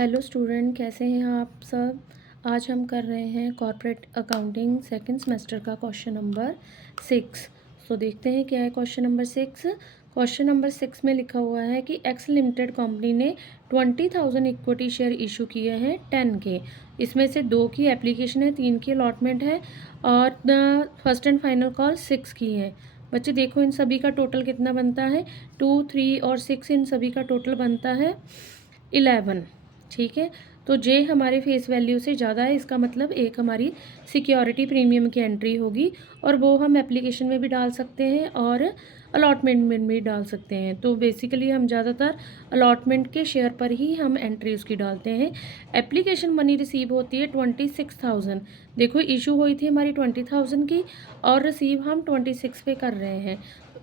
Hello student, कैसे हैं आप सब। आज हम कर रहे हैं कॉर्पोरेट अकाउंटिंग सेकंड सेमेस्टर का क्वेश्चन नंबर 6। तो देखते हैं क्या है क्वेश्चन नंबर 6। क्वेश्चन नंबर 6 में लिखा हुआ है कि एक्स लिमिटेड कंपनी ने 20,000 इक्विटी शेयर इशू किए हैं 10 के। इसमें से 2 की एप्लीकेशन है, 3 की अलॉटमेंट है और फर्स्ट एंड फाइनल कॉल 6 की है। बच्चे देखो इन सभी का टोटल कितना बनता है, 2, 3 और 6, इन सभी का टोटल बनता है 11। ठीक है, तो जे हमारे फेस वैल्यू से ज़्यादा है, इसका मतलब एक हमारी सिक्योरिटी प्रीमियम की एंट्री होगी और वो हम एप्लीकेशन में भी डाल सकते हैं और अलॉटमेंट में भी डाल सकते हैं। तो बेसिकली हम ज़्यादातर अलॉटमेंट के शेयर पर ही हम एंट्री उसकी डालते हैं। एप्लीकेशन मनी रिसीव होती है 26,000। देखो इशू हुई थी हमारी 20,000 की और रिसीव हम 26 पे कर रहे हैं।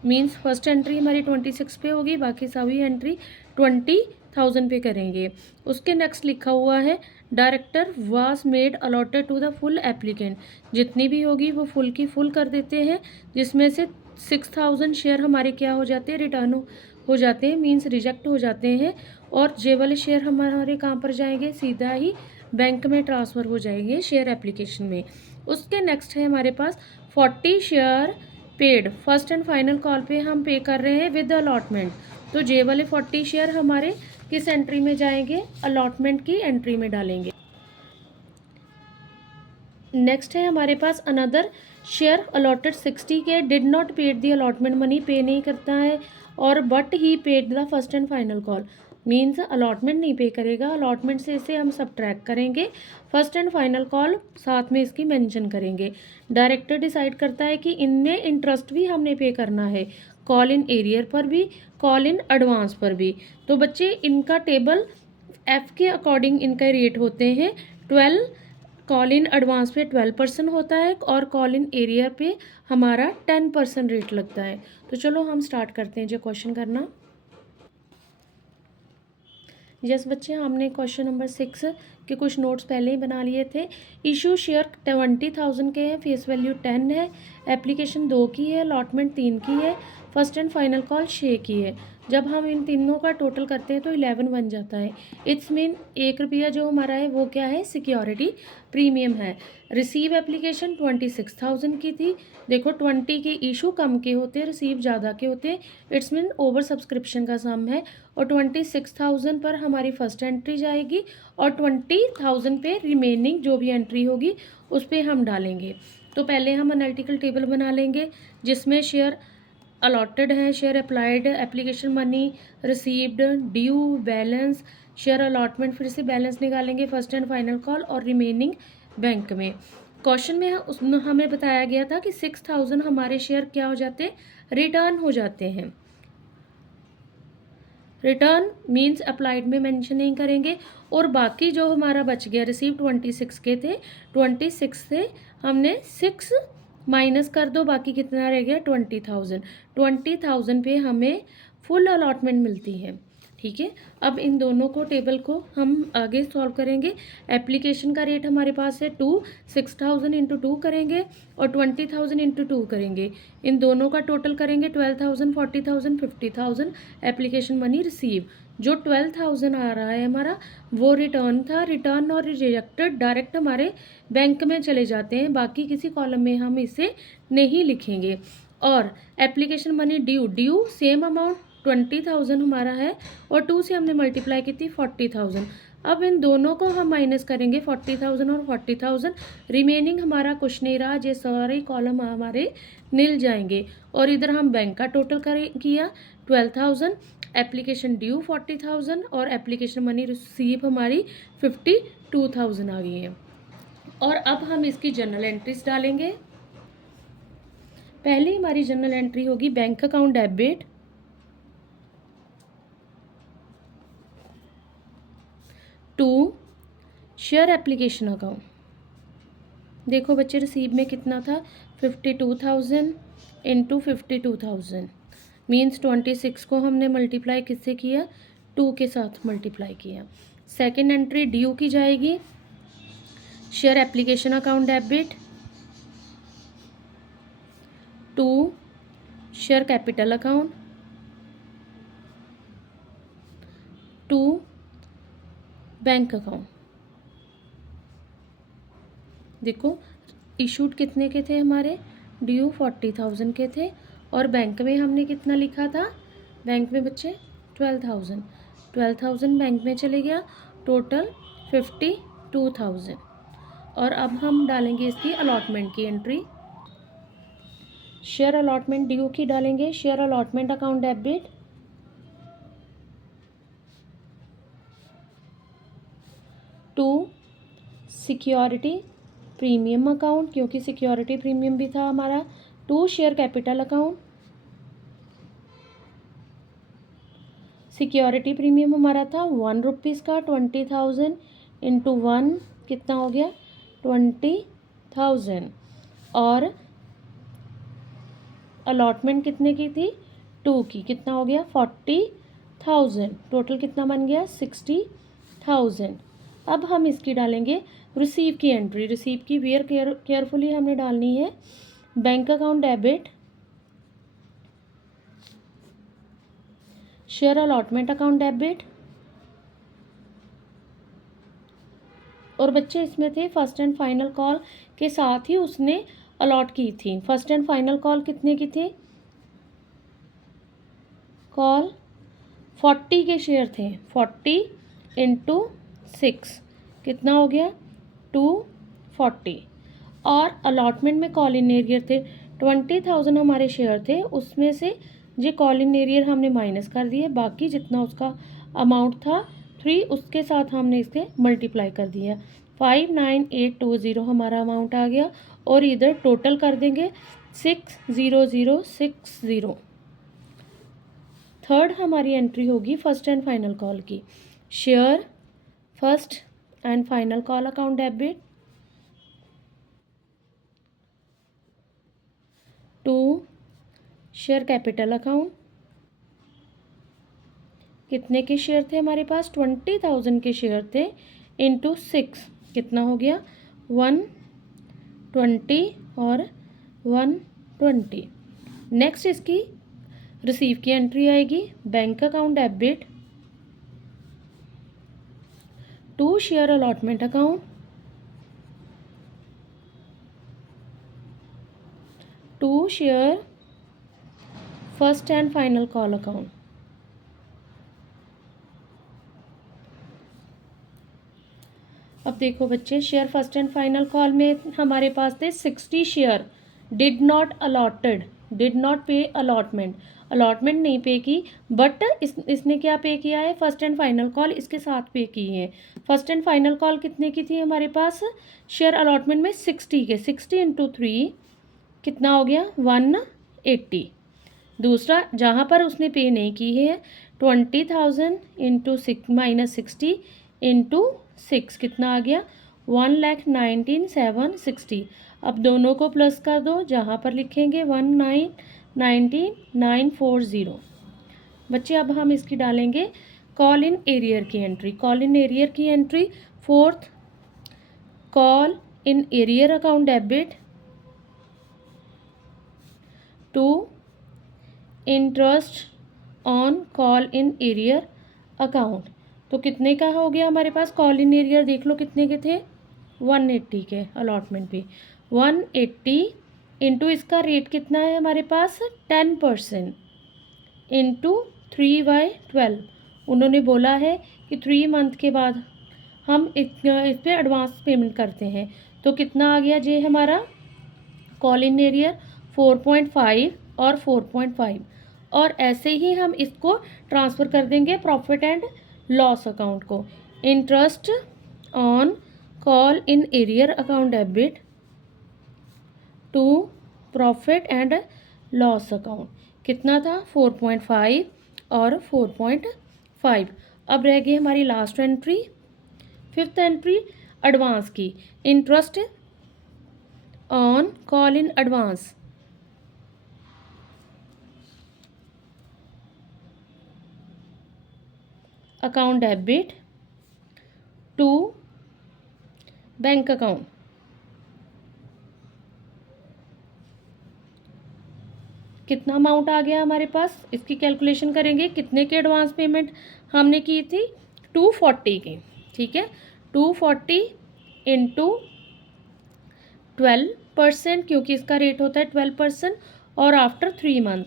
मीन्स फर्स्ट एंट्री हमारी 26 पे होगी, बाकी सभी एंट्री 20,000 पे करेंगे। उसके नेक्स्ट लिखा हुआ है director was made allotted to the full applicant. जितनी भी होगी वो फुल की फुल कर देते हैं, जिसमें से 6,000 शेयर हमारे क्या हो जाते हैं, रिटर्न हो जाते हैं, मीन्स रिजेक्ट हो जाते हैं। और जे वाले शेयर हमारे कहाँ पर जाएंगे, सीधा ही बैंक में ट्रांसफ़र हो जाएंगे शेयर एप्लीकेशन में। उसके नेक्स्ट है हमारे पास 40 share paid first and final call पे हम पे कर रहे हैं विद अलॉटमेंट। तो जे वाले 40 शेयर हमारे किस एंट्री में जाएंगे, अलॉटमेंट की एंट्री में डालेंगे। नेक्स्ट है हमारे पास अनदर शेयर अलॉटेड 60 के, did not paid the allotment money, पे नहीं करता है और but he paid the first and final call. Means allotment नहीं पे करेगा, अलॉटमेंट से इसे हम सब्ट्रैक्ट करेंगे, फर्स्ट एंड फाइनल कॉल साथ में इसकी मेंशन करेंगे। डायरेक्टर डिसाइड करता है कि इनमें इंटरेस्ट भी हमने पे करना है, कॉल इन एरियर पर भी, कॉल इन एडवांस पर भी। तो बच्चे इनका टेबल एफ के अकॉर्डिंग इनका रेट होते हैं। 12 कॉल इन एडवांस पे 12% होता है और कॉल इन एरिया पे हमारा 10% रेट लगता है। तो चलो हम स्टार्ट करते हैं जो क्वेश्चन करना। यस बच्चे, हमने क्वेश्चन नंबर 6 के कुछ नोट्स पहले ही बना लिए थे। इशू शेयर 20,000 के हैं, फेस वैल्यू 10 है, एप्लीकेशन 2 की है, अलॉटमेंट 3 की है, फर्स्ट एंड फाइनल कॉल 6 की है। जब हम इन तीनों का टोटल करते हैं तो 11 बन जाता है। इट्स मीन 1 रुपया जो हमारा है वो क्या है, सिक्योरिटी प्रीमियम है। रिसीव एप्लीकेशन 26,000 की थी। देखो 20 के इशू कम के होते हैं, रिसीव ज़्यादा के होते हैं, इट्स मीन ओवर सब्सक्रिप्शन का सम है। और 26,000 पर हमारी फर्स्ट एंट्री जाएगी और 20,000 पे रिमेनिंग जो भी एंट्री होगी उस पर हम डालेंगे। तो पहले हम एनालिटिकल टेबल बना लेंगे जिसमें शेयर अलॉटेड है, share applied, application money received, due, balance, share allotment, फिर से बैलेंस निकालेंगे, फर्स्ट एंड फाइनल कॉल और रिमेनिंग बैंक में। क्वेश्चन में हमें बताया गया था कि 6,000 हमारे शेयर क्या हो जाते हैं, रिटर्न हो जाते हैं। रिटर्न मीन्स अप्लाइड में मेंशन नहीं करेंगे। और बाकी जो हमारा बच गया, रिसीव 26 के थे, 26 से हमने 6 माइनस कर दो, बाकी कितना रह गया 20,000। 20,000 पे हमें फुल अलॉटमेंट मिलती है। ठीक है, अब इन दोनों को टेबल को हम आगे सॉल्व करेंगे। एप्लीकेशन का रेट हमारे पास है 2, 6,000 इंटू 2 करेंगे और 20,000 इंटू 2 करेंगे। इन दोनों का टोटल करेंगे 12,000, 40,000, 50,000। एप्लीकेशन मनी रिसीव, जो 12,000 आ रहा है हमारा वो रिटर्न था। रिटर्न और रिजेक्टेड डायरेक्ट हमारे बैंक में चले जाते हैं, बाकी किसी कॉलम में हम इसे नहीं लिखेंगे। और application money due same amount 20,000 हमारा है और 2 से हमने मल्टीप्लाई की थी 40,000। अब इन दोनों को हम माइनस करेंगे, 40,000 और 40,000, रिमेनिंग हमारा कुछ नहीं रहा, ये सारे कॉलम हमारे नील जाएंगे। और इधर हम बैंक का टोटल किया 12,000, एप्लीकेशन ड्यू 40,000 और एप्लीकेशन मनी रिसीव हमारी 52,000 आ गई है। और अब हम इसकी जनरल एंट्रीज डालेंगे। पहले हमारी जनरल एंट्री होगी bank account debit, to share application account. देखो बच्चे रिसीव में कितना था, 52,000 इंटू 52,000 मीन्स 26 को हमने मल्टीप्लाई किससे किया, 2 के साथ मल्टीप्लाई किया। सेकेंड एंट्री ड्यू की जाएगी, share application account debit, to share capital account, to bank account, देखो इशूड कितने के थे हमारे, ड्यू 40,000 के थे, और बैंक में हमने कितना लिखा था, बैंक में बच्चे 12,000 बैंक में चले गया, टोटल 52,000। और अब हम डालेंगे इसकी अलॉटमेंट की एंट्री, शेयर अलॉटमेंट ड्यू की डालेंगे, share allotment account debit to security premium account, क्योंकि सिक्योरिटी प्रीमियम भी था हमारा, to share capital account, security premium हमारा था 1 रुपीज़ का, 20,000 इंटू 1 कितना हो गया 20,000, और अलॉटमेंट कितने की थी 2 की, कितना हो गया 40,000, टोटल कितना बन गया 60,000। अब हम इसकी डालेंगे रिसीव की एंट्री, रिसीव की वेयर केयरफुली हमने डालनी है, bank account debit share allotment account debit, और बच्चे इसमें थे फर्स्ट एंड फाइनल कॉल के साथ ही उसने अलॉट की थी। फर्स्ट एंड फाइनल कॉल कितने की थी, कॉल 40 के शेयर थे, 40 इंटू 6 कितना हो गया 240, और अलॉटमेंट में कॉल इन एरियर थे 20,000 हमारे शेयर थे, उसमें से ये कॉल इन एरियर हमने माइनस कर दिए, बाकी जितना उसका अमाउंट था 3 उसके साथ हमने इसके मल्टीप्लाई कर दिया, 59820 हमारा अमाउंट आ गया, और इधर टोटल कर देंगे 60060। थर्ड हमारी एंट्री होगी फर्स्ट एंड फाइनल कॉल की, share first and final call account debit to share capital account, कितने के शेयर थे हमारे पास 20,000 के शेयर थे, इंटू 6 कितना हो गया 120 और 120। नेक्स्ट इसकी रिसीव की एंट्री आएगी, bank account debit to share allotment account to share first and final call account. अब देखो बच्चे, share first and final call में हमारे पास थे 60 share, did not pay allotment, allotment नहीं पे की, बट इसने क्या पे किया है, फर्स्ट एंड फाइनल कॉल इसके साथ पे की है। फर्स्ट एंड फाइनल कॉल कितने की थी हमारे पास, शेयर अलॉटमेंट में 60 के, 60 इंटू 3 कितना हो गया 180। दूसरा जहाँ पर उसने पे नहीं की है 20,000 इंटू -60 इंटू 6 कितना आ गया 1,19,760। अब दोनों को प्लस कर दो, जहाँ पर लिखेंगे 1,19,940। बच्चे अब हम इसकी डालेंगे कॉल इन एरियर की एंट्री, कॉल इन एरियर की entry fourth, call in arrear account debit to interest on call in arrear account. तो कितने का हो गया हमारे पास कॉल इन एरियर, देख लो कितने के थे 180 के, अलॉटमेंट पे 180 इंटू इसका रेट कितना है हमारे पास 10% इंटू 3/12। उन्होंने बोला है कि 3 मंथ के बाद हम इस पर एडवांस पेमेंट करते हैं, तो कितना आ गया जे हमारा कॉल इन एरियर 4.5 और 4.5, और ऐसे ही हम इसको ट्रांसफ़र कर देंगे प्रॉफिट एंड लॉस अकाउंट को, interest on call in arrear account debit to profit and loss account, कितना था 4.5 और 4.5। अब रह गई हमारी last entry, fifth entry advance की, interest on call in advance account debit to bank account, कितना अमाउंट आ गया हमारे पास, इसकी कैलकुलेशन करेंगे, कितने के एडवांस पेमेंट हमने की थी 240 की, ठीक है, 240 इंटू 12%, क्योंकि इसका रेट होता है 12%, और आफ्टर 3 मंथ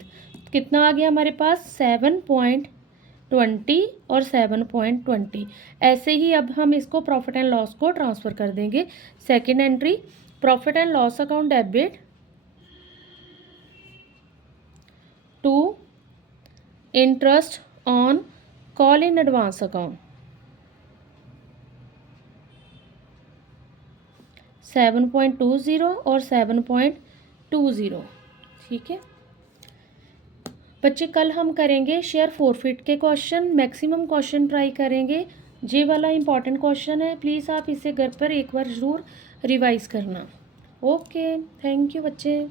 कितना आ गया हमारे पास 7.20 और 7.20। ऐसे ही अब हम इसको प्रॉफिट एंड लॉस को ट्रांसफ़र कर देंगे। Second entry, profit and loss account debit to interest on call in advance account 7.20 और 7.20। ठीक है बच्चे, कल हम करेंगे शेयर फॉरफिट के क्वेश्चन, मैक्सिमम क्वेश्चन ट्राई करेंगे। ये वाला इंपॉर्टेंट क्वेश्चन है, प्लीज़ आप इसे घर पर एक बार ज़रूर रिवाइज़ करना। ओके, थैंक यू बच्चे।